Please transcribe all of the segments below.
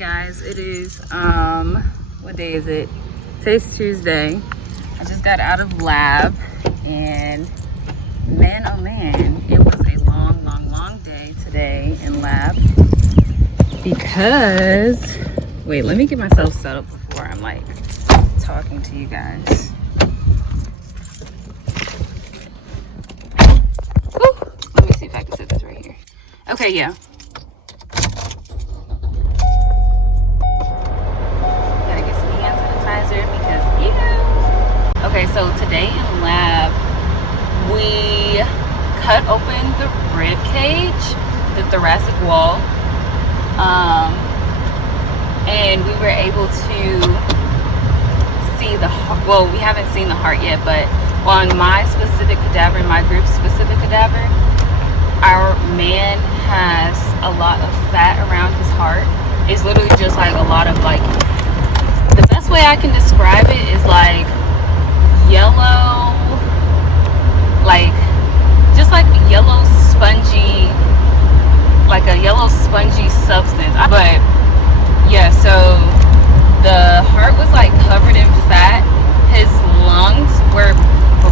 guys, it is what day is it? Today's Tuesday. I just got out of lab and man oh man, it was a long day today in lab because wait, let me get myself set up before I'm like talking to you guys. Whew. Let me see if I can set this right here. Okay, yeah. Okay, so today in lab, we cut open the rib cage, the thoracic wall, and we were able to see the heart. Well, we haven't seen the heart yet, but on my specific cadaver, my group's specific cadaver, our man has a lot of fat around his heart. It's literally just like a lot of like, the best way I can describe it is like yellow, like just like yellow spongy, like a yellow spongy substance. But yeah, so the heart was like covered in fat. His lungs were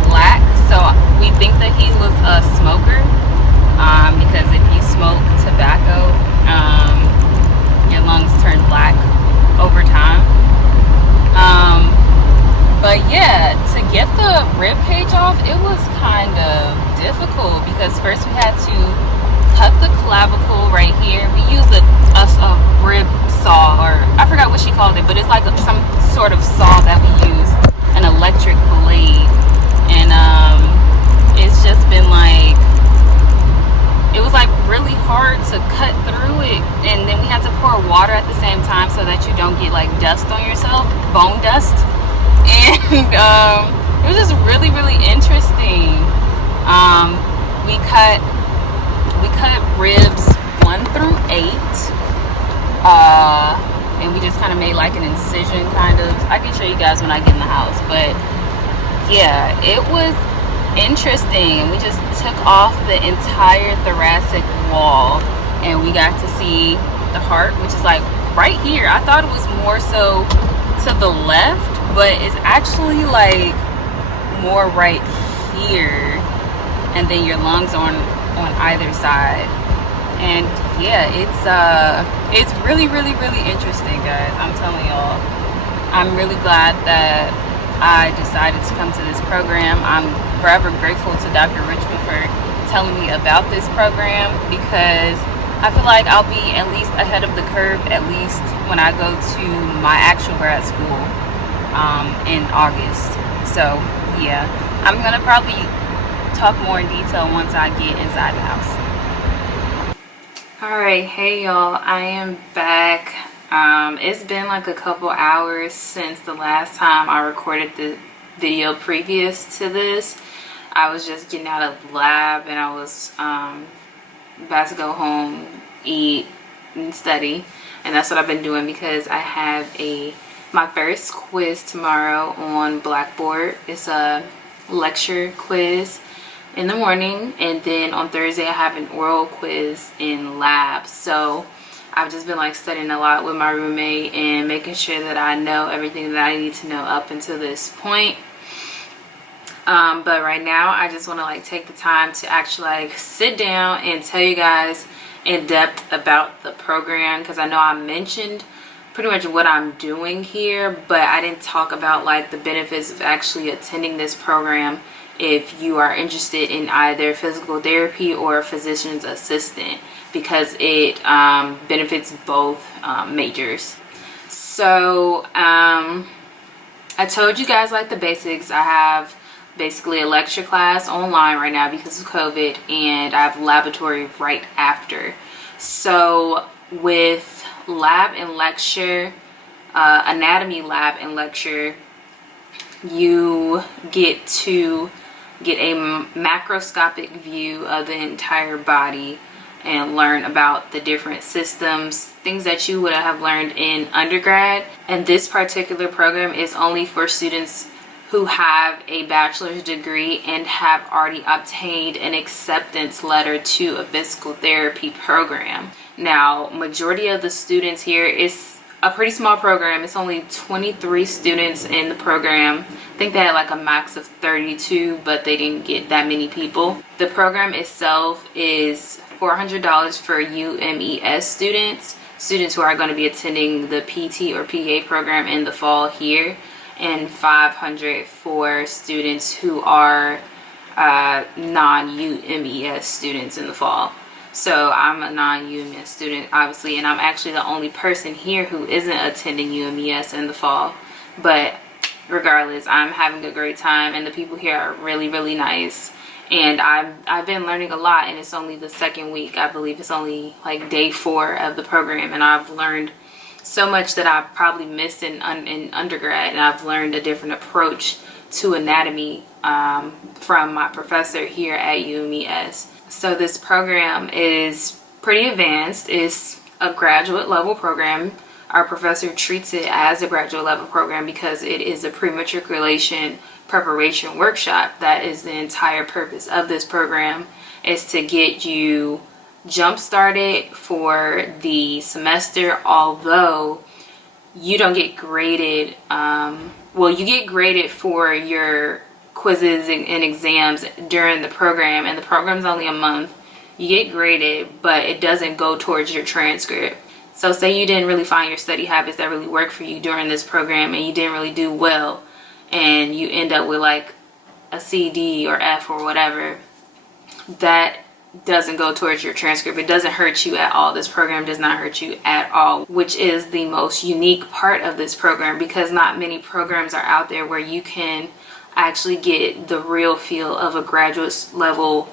black, so we think that he was a smoker, because if you smoke tobacco, your lungs turn black over time. But yeah, to get the rib cage off, it was kind of difficult because first we had to cut the clavicle right here. We used a rib saw, or I forgot what she called it, but it's like some sort of saw that we use, an electric blade. And it's just been like, it was like really hard to cut through it. And then we had to pour water at the same time so that you don't get like dust on yourself, bone dust. And it was just really interesting. We cut ribs 1 through 8, and we just kind of made like an incision, kind of. I can show you guys when I get in the house, but yeah, it was interesting. We just took off the entire thoracic wall, and we got to see the heart, which is like right here. I thought it was more so to the left, but it's actually like more right here, and then your lungs on either side. And yeah, it's really interesting, guys. I'm telling y'all, I'm really glad that I decided to come to this program. I'm forever grateful to Dr. Richmond for telling me about this program, because I feel like I'll be at least ahead of the curve, at least when I go to my actual grad school in August. So yeah, I'm gonna probably talk more in detail once I get inside the house. Alright, hey y'all, I am back. It's been like a couple hours since the last time I recorded the video previous to this. I was just getting out of the lab, and I was about to go home, eat, and study. And that's what I've been doing, because I have my first quiz tomorrow on Blackboard. It's a lecture quiz in the morning, and then on Thursday I have an oral quiz in lab. So I've just been like studying a lot with my roommate and making sure that I know everything that I need to know up until this point. But right now I just want to like take the time to actually like sit down and tell you guys in depth about the program, because I know I mentioned pretty much what I'm doing here, but I didn't talk about like the benefits of actually attending this program if you are interested in either physical therapy or physician's assistant, because it benefits both majors. So I told you guys like the basics. I have basically a lecture class online right now because of COVID, and I have laboratory right after. So with lab and lecture, anatomy lab and lecture, you get to get a macroscopic view of the entire body and learn about the different systems, things that you would have learned in undergrad. And this particular program is only for students who have a bachelor's degree and have already obtained an acceptance letter to a physical therapy program. Now, majority of the students here, it's a pretty small program. It's only 23 students in the program. I think they had like a max of 32, but they didn't get that many people. The program itself is $400 for UMES students who are going to be attending the PT or PA program in the fall here, and $500 for students who are non-UMES students in the fall. So I'm a non-UMES student, obviously, and I'm actually the only person here who isn't attending UMES in the fall. But regardless, I'm having a great time, and the people here are really, really nice. And I've been learning a lot, and it's only the second week. I believe it's only like day 4 of the program, and I've learned so much that I probably missed in undergrad, and I've learned a different approach to anatomy from my professor here at UMES. So this program is pretty advanced. It's a graduate level program. Our professor treats it as a graduate level program because it is a pre-matriculation preparation workshop. That is the entire purpose of this program, is to get you jump started for the semester, although you don't get graded. Well, you get graded for your quizzes and exams during the program, and the program's only a month. You get graded, but it doesn't go towards your transcript. So say you didn't really find your study habits that really work for you during this program, and you didn't really do well, and you end up with like a C, D, or F or whatever, that doesn't go towards your transcript. It doesn't hurt you at all. This program does not hurt you at all, which is the most unique part of this program, because not many programs are out there where you can actually get the real feel of a graduate level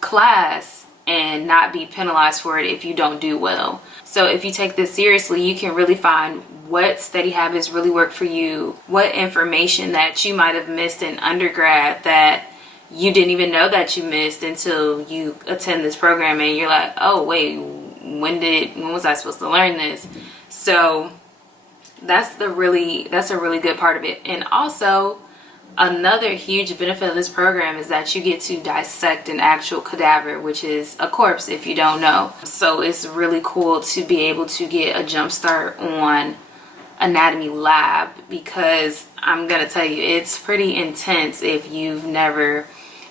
class and not be penalized for it if you don't do well. So if you take this seriously, you can really find what study habits really work for you, what information that you might have missed in undergrad that you didn't even know that you missed until you attend this program, and you're like, oh wait, when was I supposed to learn this? So that's a really good part of it. And also, another huge benefit of this program is that you get to dissect an actual cadaver, which is a corpse if you don't know. So it's really cool to be able to get a jump start on anatomy lab, because I'm gonna tell you, it's pretty intense if you've never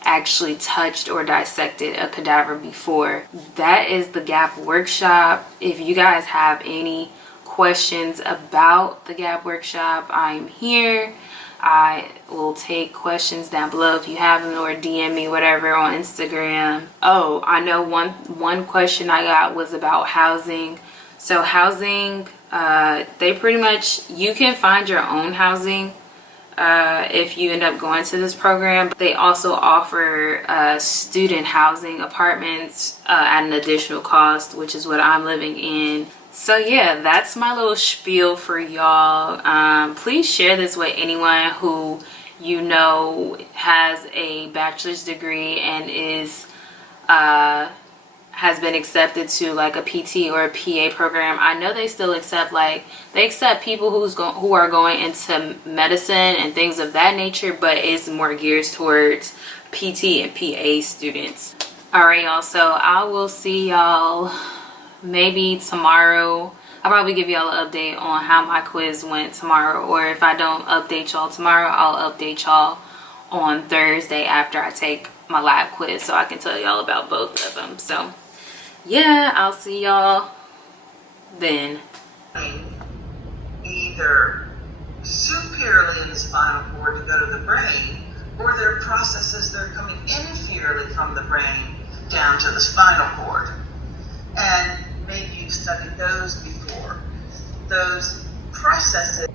actually touched or dissected a cadaver before. That is the GAPP Workshop. If you guys have any questions about the GAPP Workshop, I'm here. I will take questions down below if you have them, or DM me, whatever, on Instagram. Oh, I know one question I got was about housing. So housing, they pretty much, you can find your own housing if you end up going to this program. They also offer student housing apartments at an additional cost, which is what I'm living in. So yeah, that's my little spiel for y'all. Please share this with anyone who you know has a bachelor's degree and is has been accepted to like a PT or a PA program. I know they still accept, they accept people who are going into medicine and things of that nature, but it's more geared towards PT and PA students. All right, y'all. So I will see y'all maybe tomorrow. I'll probably give y'all an update on how my quiz went tomorrow, or if I don't update y'all tomorrow, I'll update y'all on Thursday after I take my lab quiz, so I can tell y'all about both of them. So yeah, I'll see y'all then. Either superiorly in the spinal cord to go to the brain, or there are processes that are coming inferiorly from the brain down to the spinal cord. And maybe you've studied those before. Those processes.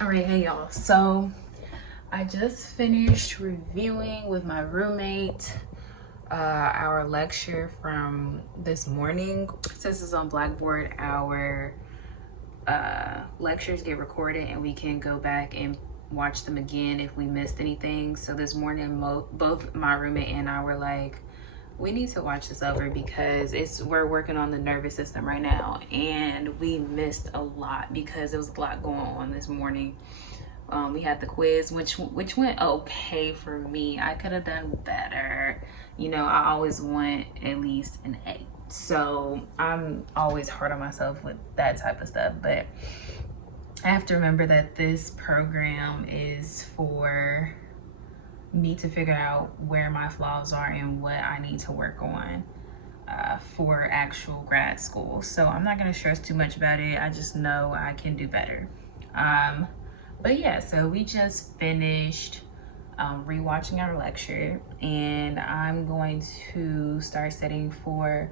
All right, hey y'all. So I just finished reviewing with my roommate our lecture from this morning. Since it's on Blackboard, our lectures get recorded and we can go back and watch them again if we missed anything. So this morning, both my roommate and I were like, we need to watch this over because we're working on the nervous system right now, and we missed a lot because there was a lot going on this morning. We had the quiz, which went okay for me. I could have done better. You know, I always want at least an A. So I'm always hard on myself with that type of stuff. But I have to remember that this program is for me to figure out where my flaws are and what I need to work on for actual grad school. So I'm not going to stress too much about it. I just know I can do better. But yeah, so we just finished rewatching our lecture, and I'm going to start studying for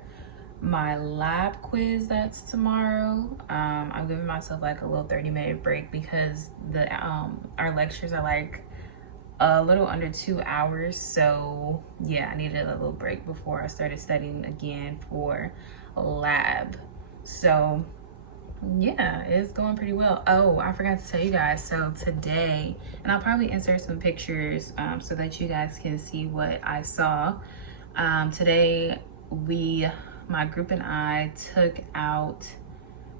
my lab quiz that's tomorrow. I'm giving myself like a little 30-minute break because our lectures are like a little under 2 hours. So yeah, I needed a little break before I started studying again for lab. So yeah, it's going pretty well. Oh, I forgot to tell you guys, so today, and I'll probably insert some pictures so that you guys can see what I saw. Today my group and I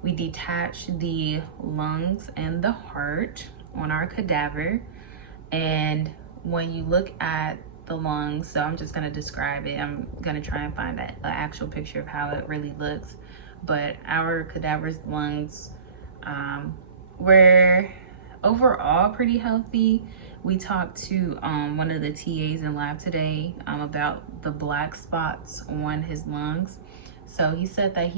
we detached the lungs and the heart on our cadaver. And when you look at the lungs, so I'm just gonna describe it. I'm gonna try and find an actual picture of how it really looks. But our cadaver's lungs were overall pretty healthy. We talked to one of the TAs in lab today about the black spots on his lungs. So he said that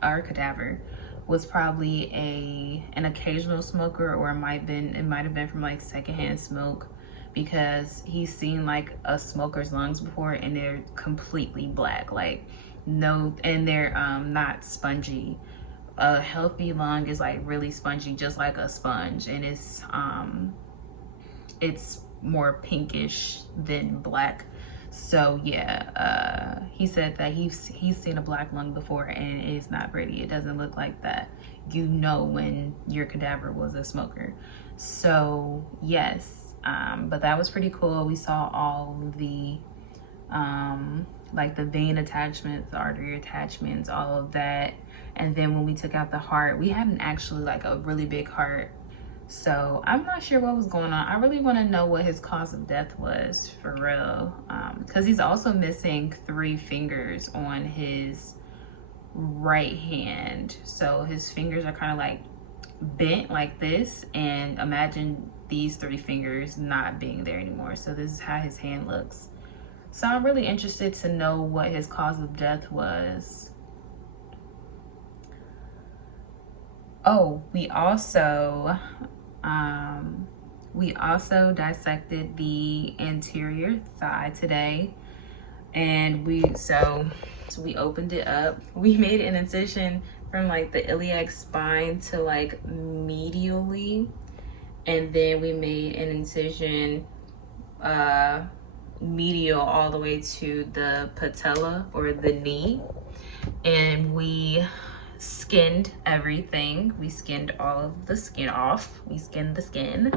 our cadaver was probably an occasional smoker, or it might have been from like secondhand smoke, because he's seen like a smoker's lungs before and they're completely black, like no, and they're not spongy. A healthy lung is like really spongy, just like a sponge, and it's more pinkish than black. So yeah, he said that he's seen a black lung before and it's not pretty. It doesn't look like that. You know when your cadaver was a smoker. So yes, but that was pretty cool. We saw all the like the vein attachments, the artery attachments, all of that. And then when we took out the heart, we hadn't actually like a really big heart. So I'm not sure what was going on. I really want to know what his cause of death was for real. Because he's also missing 3 fingers on his right hand. So his fingers are kind of like bent like this. And imagine these 3 fingers not being there anymore. So this is how his hand looks. So I'm really interested to know what his cause of death was. Oh, we also dissected the anterior thigh today, and we opened it up. We made an incision from like the iliac spine to like medially, and then we made an incision medial all the way to the patella or the knee, and we skinned everything. We skinned all of the skin off. We skinned the skin,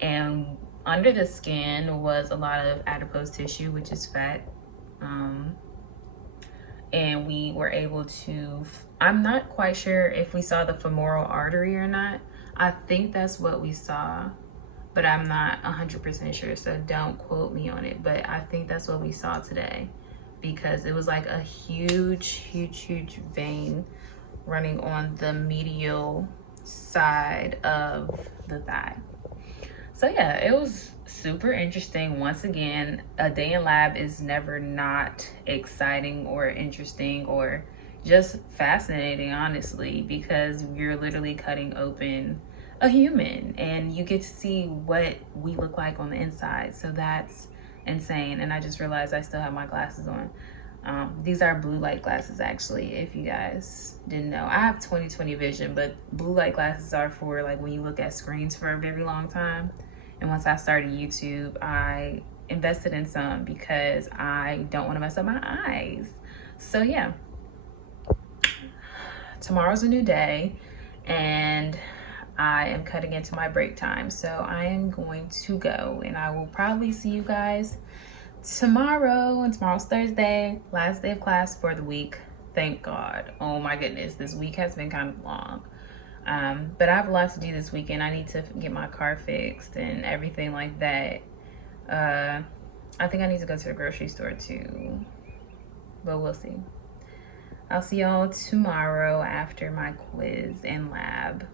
and under the skin was a lot of adipose tissue, which is fat, and we were able to, I'm not quite sure if we saw the femoral artery or not. I think that's what we saw, but I'm not 100% sure, so don't quote me on it. But I think that's what we saw today, because it was like a huge vein running on the medial side of the thigh. So yeah, it was super interesting. Once again, a day in lab is never not exciting or interesting or just fascinating, honestly, because you're literally cutting open a human and you get to see what we look like on the inside. So that's insane. And I just realized I still have my glasses on. These are blue light glasses, actually, if you guys didn't know. I have 20/20 vision, but blue light glasses are for like when you look at screens for a very long time. And once I started YouTube, I invested in some because I don't want to mess up my eyes. So yeah, tomorrow's a new day and I am cutting into my break time. So I am going to go, and I will probably see you guys tomorrow. And tomorrow's Thursday, last day of class for the week. Thank God. Oh my goodness, this week has been kind of long. But I have a lot to do this weekend. I need to get my car fixed and everything like that. I think I need to go to the grocery store too, but we'll see. I'll see y'all tomorrow after my quiz and lab.